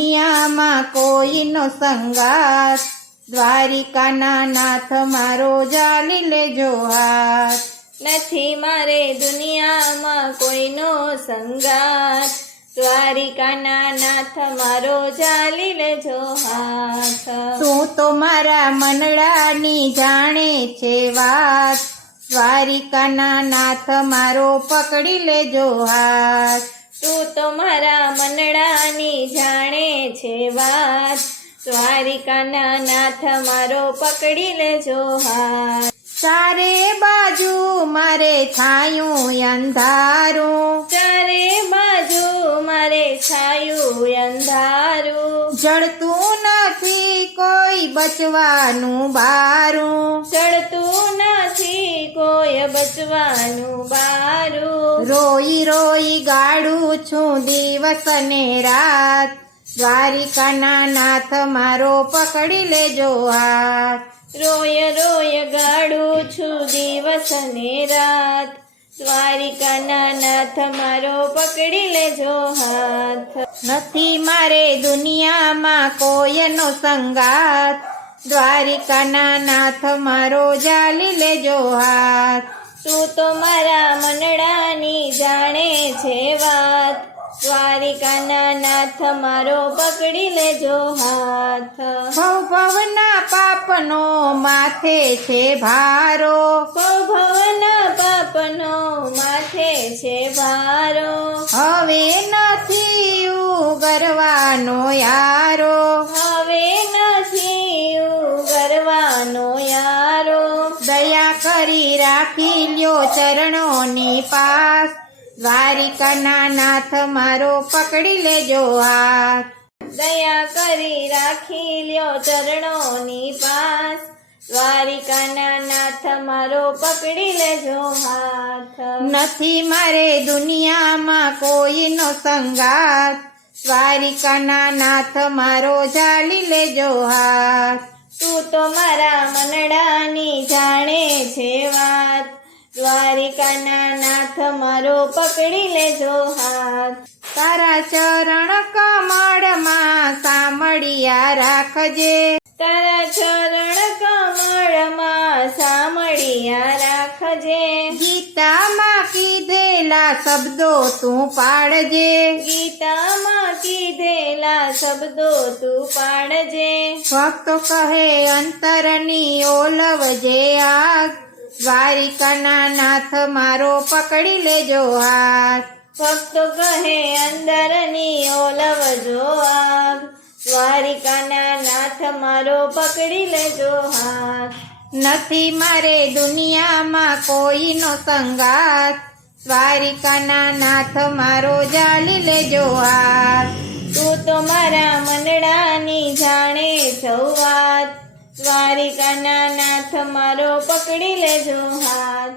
દુનિયામાં કોઈનો સંગાત, દ્વારિકાના નાથ મારો જાલી લેજો હાથ. નથી મારે દુનિયામાં કોઈનો સંગાત, દ્વારિકાના નાથ મારો જાલી લેજો હાથ. તું તો મારા મનડાની જાણે છે વાત, દ્વારિકાના નાથ મારો પકડી લેજો હાથ. તું તો મારા મનડાની જાણે છે વાત, દ્વારિકાના નાથ મારો પકડી લેજો હાથ. ચારે બાજુ મારે છાયું અંધારું, ચારે બાજુ મારે છાયું અંધારું, જડતું નથી કોઈ બચવાનું બારું, ચડતું નથી કોઈ બચવાનું બારું. રોઈ રોઈ ગાડું છું દિવસ ને રાત, દ્વારિકાના નાથ મારો પકડી લેજો હાથ. રોય રોય ગાડું છું દિવસ ને રાત, દ્વારિકાના નાથ મારો પકડી લેજો હાથ. નથી મારે દુનિયામાં કોઈનો સંગાત, દ્વારિકાના નાથ મારો જાલી લેજો હાથ. તું તો મારા મનડાની જાણે છે વાત, દ્વારિકાના નાથ મારો પકડી લેજો હાથ. ભવ ભવના પાપનો માથે છે ભારો, ભવના પાપનો માથે છે ભારો, હવે નથી ઉગરવાનો યારો, હવે નથી ઉગરવાનો યારો. દયા કરી રાખી લ્યો ચરણોની પાસ, દ્વારિકાના નાથ મારો પકડી લેજો હાથ. દયા કરી રાખી લ્યો ચરણોની પાસ, દ્વારિકાના નાથ મારો પકડી લેજો હાથ. નથી મારે દુનિયામાં કોઈનો સંગાત, દ્વારિકાના નાથ મારો જાલી લેજો હાથ. તું તો મારા મનડાની જાણે છે વાત, દ્વારિકાના નાથ મારો પકડી લેજો હાથ. તારા ચરણ કમળમાં સામળિયા રાખજે, તારા ચરણ કમળમાં સામળિયા રાખજે, ગીતામાં કીધેલા શબ્દો તું પાડજે, ગીતામાં કીધેલા શબ્દો તું પાડજે. ભક્તો કહે અંતરની ઓલવજે આગ, દ્વારિકાના નાથ મારો પકડી લેજો હાથ. ભક્તો કહે અંદરની ઓલવજો આગ, દ્વારિકાના નાથ મારો પકડી લેજો હાથ. નથી મારે દુનિયામાં કોઈનો સંગાત, દ્વારિકાના નાથ મારો જાલી લેજો હાથ. તું તો મારા મનડાની જાણે છો વાત, દ્વારિકાના નાથ મારો પકડી લેજો હાથ.